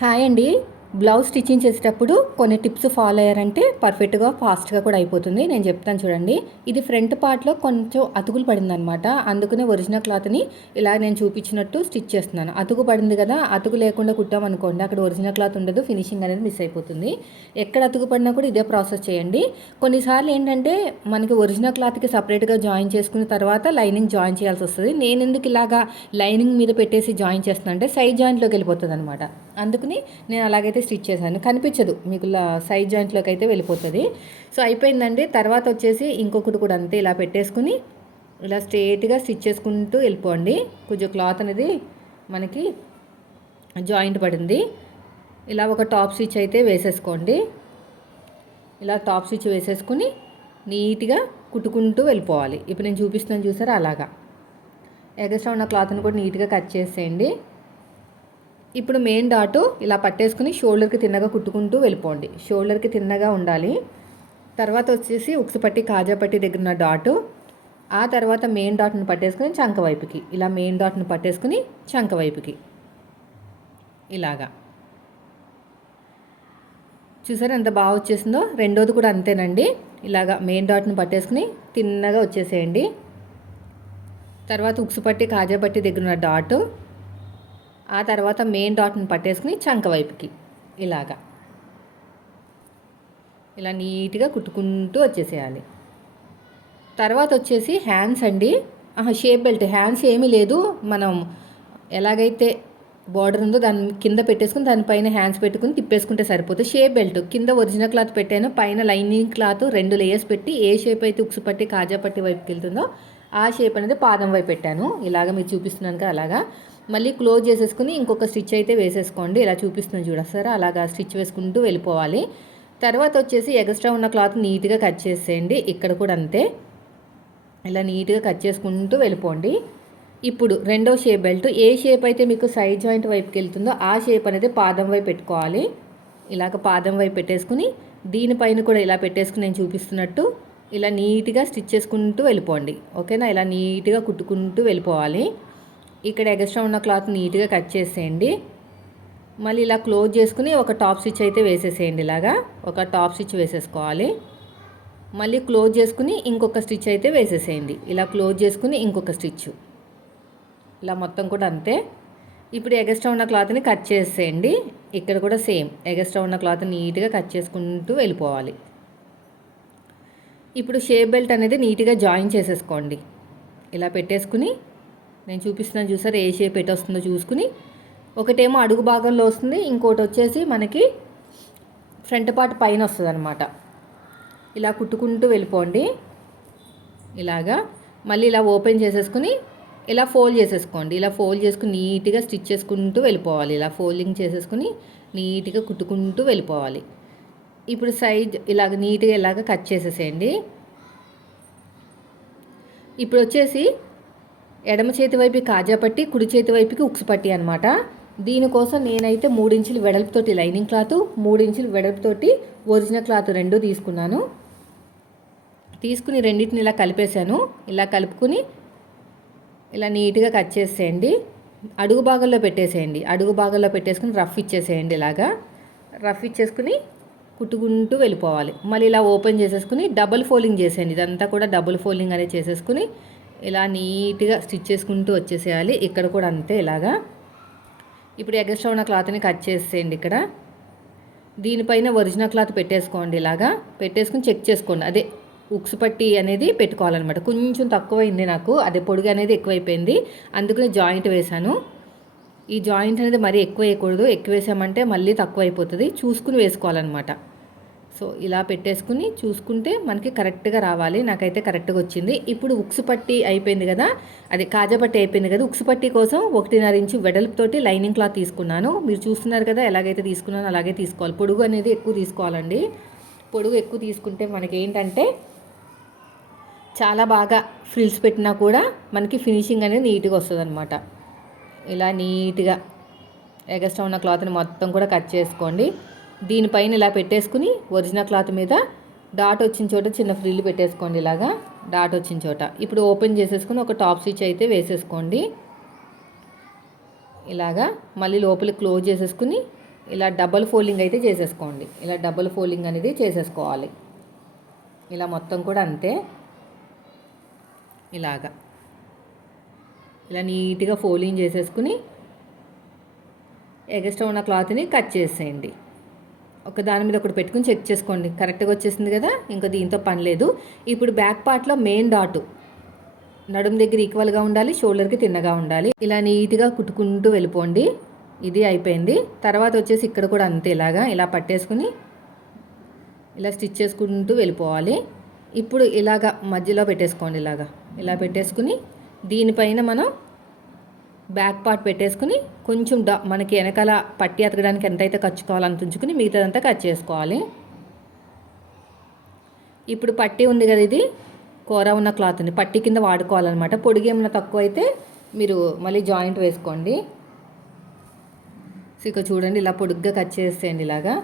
Hi అండి. Blouse stitching చేసేటప్పుడు కొన్ని టిప్స్ ఫాలో అయ్యారంటే పర్ఫెక్ట్గా ఫాస్ట్గా కూడా అయిపోతుంది. నేను చెప్తాను చూడండి. ఇది ఫ్రంట్ పార్ట్లో కొంచెం అతుకులు పడిందనమాట. అందుకనే ఒరిజినల్ క్లాత్ని ఇలా నేను చూపించినట్టు స్టిచ్ చేస్తున్నాను. అతుకు పడింది కదా, అతుకు లేకుండా కుట్టామనుకోండి అక్కడ ఒరిజినల్ క్లాత్ ఉండదు, ఫినిషింగ్ అనేది మిస్ అయిపోతుంది. ఎక్కడ అతుకు పడినా కూడా ఇదే ప్రాసెస్ చేయండి. కొన్నిసార్లు ఏంటంటే మనకి ఒరిజినల్ క్లాత్కి సపరేట్గా జాయిన్ చేసుకున్న తర్వాత లైనింగ్ జాయిన్ చేయాల్సి వస్తుంది. నేను ఎందుకు ఇలాగా లైనింగ్ మీద పెట్టేసి జాయిన్ చేస్తున్నాను అంటే సైడ్ జాయింట్లోకి వెళ్ళిపోతుంది అనమాట. అందుకని నేను అలాగైతే స్టిచ్ చేశాను. కనిపించదు మీకు, సైడ్ జాయింట్లోకి అయితే వెళ్ళిపోతుంది. సో అయిపోయిందండి. తర్వాత వచ్చేసి ఇంకొకటి కూడా అంతే, ఇలా పెట్టేసుకుని ఇలా స్ట్రేట్గా స్టిచ్ చేసుకుంటూ వెళ్ళిపోండి. కొంచెం క్లాత్ అనేది మనకి జాయింట్ పడింది. ఇలా ఒక టాప్ స్టిచ్ అయితే వేసేసుకోండి. ఇలా టాప్ స్టిచ్ వేసేసుకుని నీట్గా కుట్టుకుంటూ వెళ్ళిపోవాలి. ఇప్పుడు నేను చూపిస్తున్నాను చూసారా, అలాగా ఎగస్ట్రా ఉన్న క్లాత్ని కూడా నీట్గా కట్ చేసేయండి. ఇప్పుడు మెయిన్ డాటు ఇలా పట్టేసుకుని షోల్డర్కి తిన్నగా కుట్టుకుంటూ వెళ్ళిపోండి. షోల్డర్కి తిన్నగా ఉండాలి. తర్వాత వచ్చేసి ఉక్సు పట్టి కాజా పట్టి దగ్గర ఉన్న డాటు, ఆ తర్వాత మెయిన్ డాట్ని పట్టేసుకుని చంక వైపుకి, ఇలా మెయిన్ డాట్ని పట్టేసుకుని చంక వైపుకి ఇలాగా. చూసారా ఎంత బాగా వచ్చేసిందో. రెండోది కూడా అంతేనండి. ఇలాగా మెయిన్ డాట్ని పట్టేసుకుని తిన్నగా వచ్చేసేయండి. తర్వాత ఉక్సు పట్టి కాజా పట్టి దగ్గర ఉన్న డాటు, ఆ తర్వాత మెయిన్ డాట్ని పట్టేసుకుని చంక వైపుకి ఇలాగా ఇలా నీట్గా కుట్టుకుంటూ వచ్చేసేయాలి. తర్వాత వచ్చేసి హ్యాండ్స్ అండి. షేప్ బెల్ట్ హ్యాండ్స్ ఏమీ లేదు, మనం ఎలాగైతే బార్డర్ ఉందో దాని కింద పెట్టేసుకుని దానిపైన హ్యాండ్స్ పెట్టుకుని తిప్పేసుకుంటే సరిపోతుంది. షేప్ బెల్ట్ కింద ఒరిజినల్ క్లాత్ పెట్టాను, పైన లైనింగ్ క్లాత్ 2 లేయర్స్ పెట్టి ఏ షేప్ అయితే ఉక్సు పట్టి కాజా పట్టి వైపుకి వెళ్తుందో ఆ షేప్ అనేది పాదం వైపు పెట్టాను. ఇలాగ మీరు చూపిస్తున్నాను కదా అలాగా. మళ్ళీ క్లోజ్ చేసేసుకుని ఇంకొక స్టిచ్ అయితే వేసేసుకోండి. ఇలా చూపిస్తున్నాను చూడసారా, అలాగా స్టిచ్ వేసుకుంటూ వెళ్ళిపోవాలి. తర్వాత వచ్చేసి ఎక్స్ట్రా ఉన్న క్లాత్ నీట్గా కట్ చేసేయండి. ఇక్కడ కూడా అంతే, ఇలా నీట్గా కట్ చేసుకుంటూ వెళ్ళిపోండి. ఇప్పుడు రెండో షేప్ బెల్ట్ ఏ షేప్ అయితే మీకు సైడ్ జాయింట్ వైపుకి వెళ్తుందో ఆ షేప్ అనేది పాదం వైపు పెట్టుకోవాలి. ఇలాగ పాదం వైపు పెట్టేసుకుని దీనిపైన కూడా ఇలా పెట్టేసుకుని నేను చూపిస్తున్నట్టు ఇలా నీట్గా స్టిచ్ చేసుకుంటూ వెళ్ళిపోండి. ఓకేనా, ఇలా నీట్గా కుట్టుకుంటూ వెళ్ళిపోవాలి. ఇక్కడ ఎక్స్ట్రా ఉన్న క్లాత్ నీట్గా కట్ చేసేయండి. మళ్ళీ ఇలా క్లోజ్ చేసుకుని ఒక టాప్ స్టిచ్ అయితే వేసేసేయండి. ఇలాగా ఒక టాప్ స్టిచ్ వేసేసుకోవాలి. మళ్ళీ క్లోజ్ చేసుకుని ఇంకొక స్టిచ్ అయితే వేసేసేయండి. ఇలా క్లోజ్ చేసుకుని ఇంకొక స్టిచ్, ఇలా మొత్తం కూడా అంతే. ఇప్పుడు ఎక్స్ట్రా ఉన్న క్లాత్ని కట్ చేసేయండి. ఇక్కడ కూడా సేమ్ ఎక్స్ట్రా ఉన్న క్లాత్ నీట్గా కట్ చేసుకుంటూ వెళ్ళిపోవాలి. ఇప్పుడు షేప్ బెల్ట్ అనేది నీట్గా జాయిన్ చేసేసుకోండి. ఇలా పెట్టేసుకుని నేను చూపిస్తున్నాను చూసారు, ఏ షేప్ ఎటు వస్తుందో చూసుకుని, ఒకటేమో అడుగు భాగంలో వస్తుంది, ఇంకోటి వచ్చేసి మనకి ఫ్రంట్ పార్ట్ పైన వస్తుంది అనమాట. ఇలా కుట్టుకుంటూ వెళ్ళిపోండి. ఇలాగా మళ్ళీ ఇలా ఓపెన్ చేసేసుకుని ఇలా ఫోల్డ్ చేసేసుకోండి. ఇలా ఫోల్డ్ చేసుకుని నీట్గా స్టిచ్ చేసుకుంటూ వెళ్ళిపోవాలి. ఇలా ఫోల్డింగ్ చేసేసుకుని నీట్గా కుట్టుకుంటూ వెళ్ళిపోవాలి. ఇప్పుడు సైజ్ ఇలాగ నీట్గా ఇలాగ కట్ చేసేసేయండి. ఇప్పుడు వచ్చేసి ఎడమ చేతి వైపు కాజా పట్టి, కుడి చేతి వైపుకి ఉక్సు పట్టి అనమాట. దీనికోసం నేనైతే 3 ఇంచుల వెడల్పుతోటి లైనింగ్ క్లాత్, 3 ఇంచుల వెడల్పుతోటి ఒరిజినల్ క్లాత్ 2 తీసుకున్నాను. తీసుకుని రెండింటిని ఇలా కలిపేశాను. ఇలా కలుపుకుని ఇలా నీట్గా కట్ చేసేయండి. అడుగు భాగంలో పెట్టేసేయండి. అడుగు భాగంలో పెట్టేసుకుని రఫ్ ఇచ్చేసేయండి. ఇలాగా రఫ్ ఇచ్చేసుకుని కుట్టుకుంటూ వెళ్ళిపోవాలి. మళ్ళీ ఇలా ఓపెన్ చేసేసుకుని డబుల్ ఫోల్డింగ్ చేసేయండి. ఇదంతా కూడా డబుల్ ఫోల్డింగ్ అనేది చేసేసుకుని ఇలా నీట్గా స్టిచ్ చేసుకుంటూ వచ్చేసేయాలి. ఇక్కడ కూడా అంతే ఇలాగా. ఇప్పుడు ఎక్స్ట్రా ఉన్న క్లాత్ని కట్ చేసేయండి. ఇక్కడ దీనిపైన ఒరిజినల్ క్లాత్ పెట్టేసుకోండి. ఇలాగా పెట్టేసుకుని చెక్ చేసుకోండి. అదే ఉక్సు పట్టి అనేది పెట్టుకోవాలన్నమాట. కొంచెం తక్కువైంది నాకు, అదే పొడుగు అనేది ఎక్కువైపోయింది, అందుకని జాయింట్ వేశాను. ఈ జాయింట్ అనేది మరీ ఎక్కువ వేయకూడదు, ఎక్కువ వేసామంటే మళ్ళీ తక్కువ అయిపోతుంది, చూసుకుని వేసుకోవాలన్నమాట. సో ఇలా పెట్టేసుకుని చూసుకుంటే మనకి కరెక్ట్గా రావాలి. నాకైతే కరెక్ట్గా వచ్చింది. ఇప్పుడు ఉక్సు పట్టి అయిపోయింది కదా, అది కాజా పట్టి అయిపోయింది కదా, ఉక్సు పట్టి కోసం 1.5 ఇంచు వెడల్పుతోటి లైనింగ్ క్లాత్ తీసుకున్నాను. మీరు చూస్తున్నారు కదా ఎలాగైతే తీసుకున్నాను అలాగే తీసుకోవాలి. పొడుగు అనేది ఎక్కువ తీసుకోవాలండి. పొడుగు ఎక్కువ తీసుకుంటే మనకి ఏంటంటే చాలా బాగా ఫ్రిల్స్ పెట్టినా కూడా మనకి ఫినిషింగ్ అనేది నీట్గా వస్తుంది అనమాట. ఇలా నీట్గా ఎక్స్ట్రా ఉన్న క్లాత్ని మొత్తం కూడా కట్ చేసుకోండి. దీనిపైన ఇలా పెట్టేసుకుని ఒరిజినల్ క్లాత్ మీద డాట్ వచ్చిన చోట చిన్న ఫ్రిల్ పెట్టేసుకోండి. ఇలాగా డాట్ వచ్చిన చోట ఇప్పుడు ఓపెన్ చేసేసుకుని ఒక టాప్ స్టిచ్ అయితే వేసేసుకోండి. ఇలాగా మళ్ళీ లోపలికి క్లోజ్ చేసేసుకుని ఇలా డబల్ ఫోల్డింగ్ అయితే చేసేసుకోండి. ఇలా డబల్ ఫోల్డింగ్ అనేది చేసేసుకోవాలి. ఇలా మొత్తం కూడా అంతే. ఇలాగా ఇలా నీట్గా ఫోల్డింగ్ చేసేసుకుని ఎగస్ట్రా ఉన్న క్లాత్ని కట్ చేసేయండి. ఒక దాని మీద ఒకటి పెట్టుకుని చెక్ చేసుకోండి. కరెక్ట్గా వచ్చేసింది కదా, ఇంకా దీంతో పని లేదు. ఇప్పుడు బ్యాక్ పార్ట్లో మెయిన్ డాటు నడుము దగ్గర ఈక్వల్గా ఉండాలి, షోల్డర్కి తిన్నగా ఉండాలి. ఇలా నీట్గా కుట్టుకుంటూ వెళ్ళిపోండి. ఇది అయిపోయింది. తర్వాత వచ్చేసి ఇక్కడ కూడా అంతే, ఇలాగా ఇలా పట్టేసుకుని ఇలా స్టిచ్ చేసుకుంటూ వెళ్ళిపోవాలి. ఇప్పుడు ఇలాగా మధ్యలో పెట్టేసుకోండి. ఇలా పెట్టేసుకుని దీనిపైన మనం బ్యాక్ పార్ట్ పెట్టేసుకుని కొంచెం మనకి వెనకాల పట్టి అతకడానికి ఎంతైతే ఖర్చు కావాలని ఉంచుకుని మిగతాదంతా కట్ చేసుకోవాలి. ఇప్పుడు పట్టి ఉంది కదా, ఇది కూర ఉన్న క్లాత్ని పట్టి కింద వాడుకోవాలన్నమాట. పొడిగి ఏమైనా తక్కువ అయితే మీరు మళ్ళీ జాయింట్ వేసుకోండి. సో ఇక చూడండి, ఇలా పొడుగ్గా కట్ చేసేయండి. ఇలాగా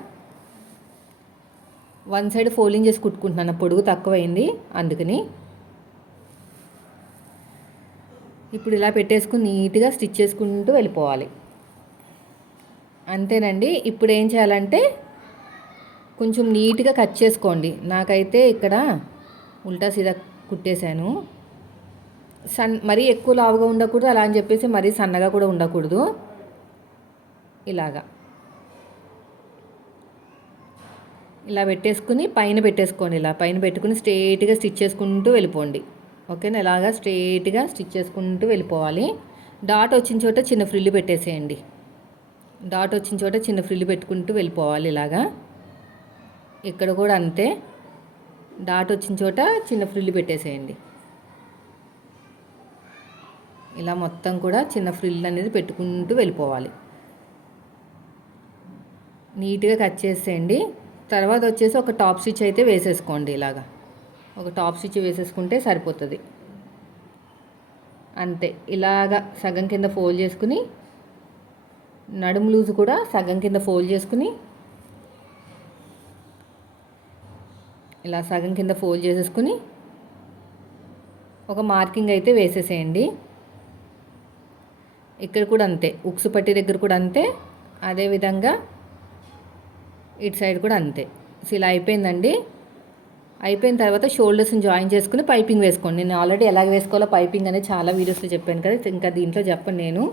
వన్ సైడ్ ఫోల్డింగ్ చేసి కుట్టుకుంటున్నాను, పొడుగు తక్కువైంది అందుకని. ఇప్పుడు ఇలా పెట్టేసుకుని నీట్గా స్టిచ్ చేసుకుంటూ వెళ్ళిపోవాలి. అంతేనండి. ఇప్పుడు ఏం చేయాలంటే కొంచెం నీట్గా కట్ చేసుకోండి. నాకైతే ఇక్కడ ఉల్టా సీదా కుట్టేశాను. మరీ ఎక్కువ లావుగా ఉండకూడదు, అలా అని చెప్పేసి మరీ సన్నగా కూడా ఉండకూడదు. ఇలా పెట్టేసుకుని పైన పెట్టేసుకోండి. ఇలా పైన పెట్టుకుని స్ట్రైట్గా స్టిచ్ చేసుకుంటూ వెళ్ళిపోండి. ఓకేనా, ఇలాగా స్ట్రైట్గా స్టిచ్ చేసుకుంటూ వెళ్ళిపోవాలి. డాట్ వచ్చిన చోట చిన్న ఫ్రిల్లు పెట్టేసేయండి. డాట్ వచ్చిన చోట చిన్న ఫ్రిల్లు పెట్టుకుంటూ వెళ్ళిపోవాలి. ఇలాగా ఇక్కడ కూడా అంతే, డాట్ వచ్చిన చోట చిన్న ఫ్రిల్లు పెట్టేసేయండి. ఇలా మొత్తం కూడా చిన్న ఫ్రిల్ అనేది పెట్టుకుంటూ వెళ్ళిపోవాలి. నీట్గా కట్ చేసేయండి. తర్వాత వచ్చేసి ఒక టాప్ స్టిచ్ అయితే వేసేసుకోండి. ఇలాగా ఒక టాప్ స్టిచ్ వేసేసుకుంటే సరిపోతుంది. అంతే, ఇలాగా సగం కింద ఫోల్డ్ చేసుకుని నడుము లూజు కూడా సగం కింద ఫోల్డ్ చేసుకుని ఇలా సగం కింద ఫోల్డ్ చేసేసుకుని ఒక మార్కింగ్ అయితే వేసేసేయండి. ఇక్కడ కూడా అంతే, ఉక్సు పట్టి దగ్గర కూడా అంతే, అదేవిధంగా ఇటు సైడ్ కూడా అంతే. సో ఇలా అయిపోయిందండి. అయిపోయిన తర్వాత షోల్డర్స్ని జాయిన్ చేసుకుని పైపింగ్ వేసుకోండి. నేను ఆల్రెడీ ఎలాగ వేసుకోవాలో పైపింగ్ అనేది చాలా వీడియోస్లో చెప్పాను కదా, ఇంకా దీంట్లో చెప్పండి నేను.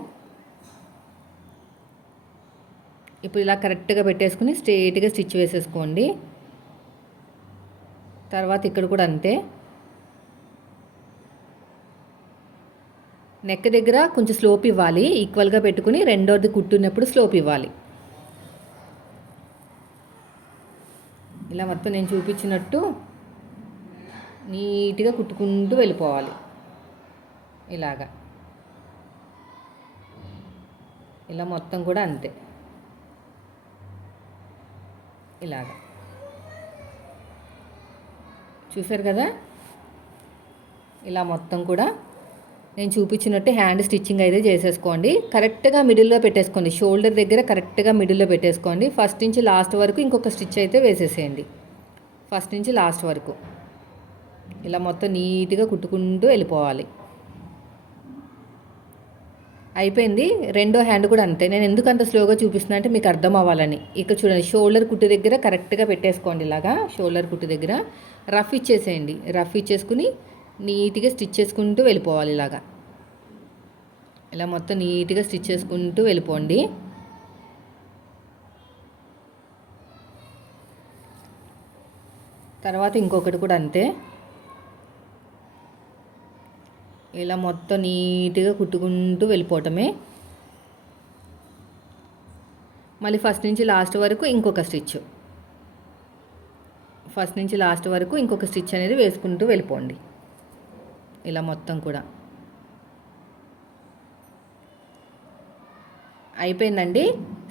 ఇప్పుడు ఇలా కరెక్ట్గా పెట్టేసుకుని స్ట్రైట్గా స్టిచ్ వేసేసుకోండి. తర్వాత ఇక్కడ కూడా అంతే, నెక్ దగ్గర కొంచెం స్లోప్ ఇవ్వాలి. ఈక్వల్గా పెట్టుకుని రెండోది కుట్టున్నప్పుడు స్లోప్ ఇవ్వాలి. ఇలా మొత్తం నేను చూపించినట్టు నీట్గా కుట్టుకుంటూ వెళ్ళిపోవాలి. ఇలాగా ఇలా మొత్తం కూడా అంతే. ఇలాగా చూసారు కదా, ఇలా మొత్తం కూడా నేను చూపించినట్టు హ్యాండ్ స్టిచ్చింగ్ అయితే చేసేసుకోండి. కరెక్ట్గా మిడిల్లో పెట్టేసుకోండి. షోల్డర్ దగ్గర కరెక్ట్గా మిడిల్లో పెట్టేసుకోండి. ఫస్ట్ నుంచి లాస్ట్ వరకు ఇంకొక స్టిచ్ అయితే వేసేసేయండి. ఫస్ట్ నుంచి లాస్ట్ వరకు ఇలా మొత్తం నీట్గా కుట్టుకుంటూ వెళ్ళిపోవాలి. అయిపోయింది. రెండో హ్యాండ్ కూడా అంతే. నేను ఎందుకు అంత స్లోగా చూపిస్తున్నా అంటే మీకు అర్థం అవ్వాలని. ఇక్కడ చూడండి, షోల్డర్ కుట్టు దగ్గర కరెక్ట్గా పెట్టేసుకోండి. ఇలాగా షోల్డర్ కుట్టు దగ్గర రఫ్ ఇచ్చేసేయండి. రఫ్ ఇచ్చేసుకుని నీట్గా స్టిచ్ చేసుకుంటూ వెళ్ళిపోవాలి. ఇలాగా ఇలా మొత్తం నీట్గా స్టిచ్ చేసుకుంటూ వెళ్ళిపోండి. తర్వాత ఇంకొకటి కూడా అంతే, ఇలా మొత్తం నీట్గా కుట్టుకుంటూ వెళ్ళిపోవటమే. మళ్ళీ ఫస్ట్ నుంచి లాస్ట్ వరకు ఇంకొక స్టిచ్, ఫస్ట్ నుంచి లాస్ట్ వరకు ఇంకొక స్టిచ్ అనేది వేసుకుంటూ వెళ్ళిపోండి. ఇలా మొత్తం కూడా అయిపోయిందండి.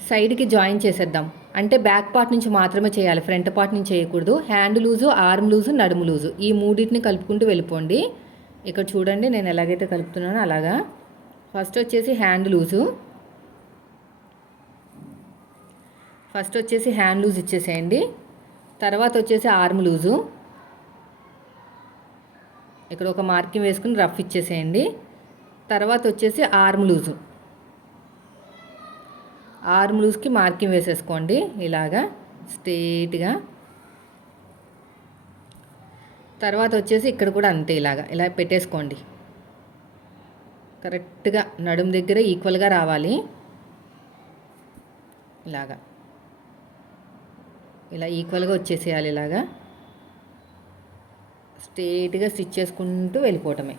సైడ్కి జాయిన్ చేసేద్దాం. అంటే బ్యాక్ పార్ట్ నుంచి మాత్రమే చేయాలి, ఫ్రంట్ పార్ట్ నుంచి చేయకూడదు. హ్యాండ్ లూజు, ఆర్మ్ లూజు, నడుము లూజు ఈ మూడింటిని కలుపుకుంటూ వెళ్ళిపోండి. ఇక్కడ చూడండి నేను ఎలాగైతే కలుపుతున్నానో అలాగా. ఫస్ట్ వచ్చేసి హ్యాండ్ లూజు, ఇచ్చేసేయండి. తర్వాత వచ్చేసి ఆర్మ్ లూజు, ఇక్కడ ఒక మార్కింగ్ వేసుకుని రఫ్ ఇచ్చేసేయండి. తర్వాత వచ్చేసి ఆర్మ్ లూజు, ఆర్మ్ లూజ్కి మార్కింగ్ వేసేసుకోండి ఇలాగా స్ట్రెయిట్గా. తర్వాత వచ్చేసి ఇక్కడ కూడా అంతే, ఇలా పెట్టేసుకోండి. కరెక్ట్గా నడుము దగ్గర ఈక్వల్గా రావాలి. ఇలా ఈక్వల్గా వచ్చేసేయాలి. ఇలాగా స్ట్రెయిట్గా స్టిచ్ చేసుకుంటూ వెళ్ళిపోవటమే.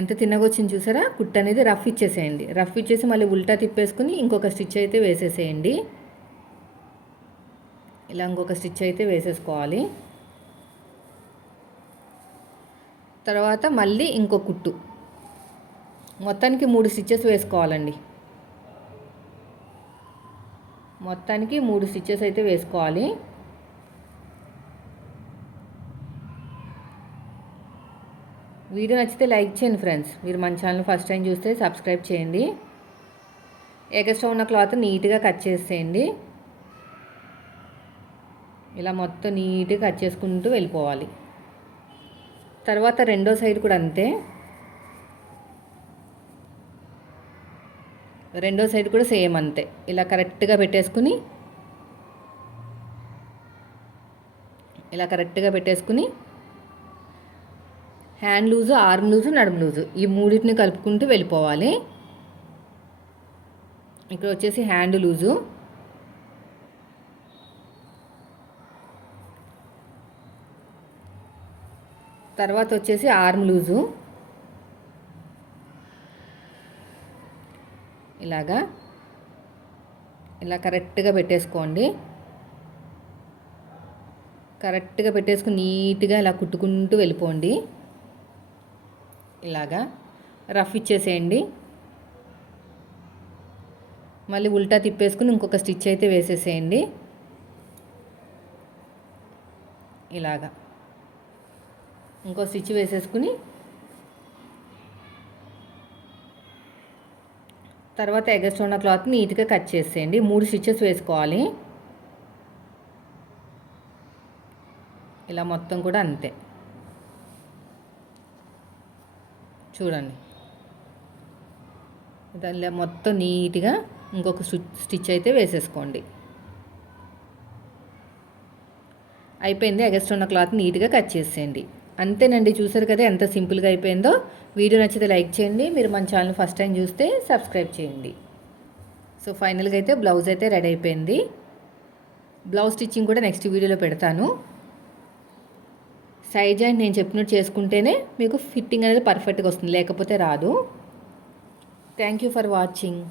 ఎంత తిన్నగా వచ్చింది చూసారా? కుట్టు అనేది రఫ్ ఇచ్చేసేయండి. రఫ్ ఇచ్చేసి మళ్ళీ ఉల్టా తిప్పేసుకుని ఇంకొక స్టిచ్ అయితే వేసేసేయండి. ఇలా ఇంకొక స్టిచ్ అయితే వేసేసుకోవాలి. తర్వాత మళ్ళీ ఇంకో కుట్టు, మొత్తానికి 3 స్టిచ్చెస్ వేసుకోవాలండి. మొత్తానికి 3 స్టిచ్చెస్ అయితే వేసుకోవాలి. వీడియో నచ్చితే లైక్ చేయండి ఫ్రెండ్స్. మీరు మన ఛానల్ ఫస్ట్ టైం చూస్తే సబ్స్క్రైబ్ చేయండి. ఎక్స్ట్రా ఉన్న క్లాత్ నీట్గా కట్ చేసేయండి. ఇలా మొత్తం నీట్గా కట్ చేసుకుంటూ వెళ్ళిపోవాలి. తర్వాత రెండో సైడ్ కూడా అంతే. రెండో సైడ్ కూడా సేమ్ అంతే. ఇలా కరెక్ట్గా పెట్టేసుకుని హ్యాండ్ లూజు, ఆర్మ్ లూజు, నడుము లూజు ఈ మూడింటిని కలుపుకుంటూ వెళ్ళిపోవాలి. ఇక్కడ వచ్చేసి హ్యాండ్ లూజు, తర్వాత వచ్చేసి ఆర్మ్ లూజు. ఇలా కరెక్ట్గా పెట్టేసుకోండి. కరెక్ట్గా పెట్టేసుకుని నీట్గా ఇలా కుట్టుకుంటూ వెళ్ళిపోండి. ఇలాగా రఫ్ ఇచ్చేసేయండి. మళ్ళీ ఉల్టా తిప్పేసుకుని ఇంకొక స్టిచ్ అయితే వేసేసేయండి. ఇలాగా ఇంకో స్టిచ్ వేసేసుకుని తర్వాత ఎగస్ట్రా ఉన్న క్లాత్ నీట్గా కట్ చేసేయండి. 3 స్టిచెస్ వేసుకోవాలి. ఇలా మొత్తం కూడా అంతే. చూడండి, దానిలో మొత్తం నీట్గా ఇంకొక స్టిచ్ అయితే వేసేసుకోండి. అయిపోయింది. ఎగస్ట్రా ఉన్న క్లాత్ నీట్గా కట్ చేసేయండి. అంతేనండి. చూసారు కదా ఎంత సింపుల్గా అయిపోయిందో. వీడియో నచ్చితే లైక్ చేయండి. మీరు మన ఛానల్ ఫస్ట్ టైం చూస్తే సబ్స్క్రైబ్ చేయండి. సో ఫైనల్గా అయితే బ్లౌజ్ అయితే రెడీ అయిపోయింది. బ్లౌజ్ స్టిచ్చింగ్ కూడా నెక్స్ట్ వీడియోలో పెడతాను. సైడ్ జాయింట్ నేను చెప్పినట్టు చేసుకుంటేనే మీకు ఫిట్టింగ్ అనేది పర్ఫెక్ట్గా వస్తుంది, లేకపోతే రాదు. Thank you for watching.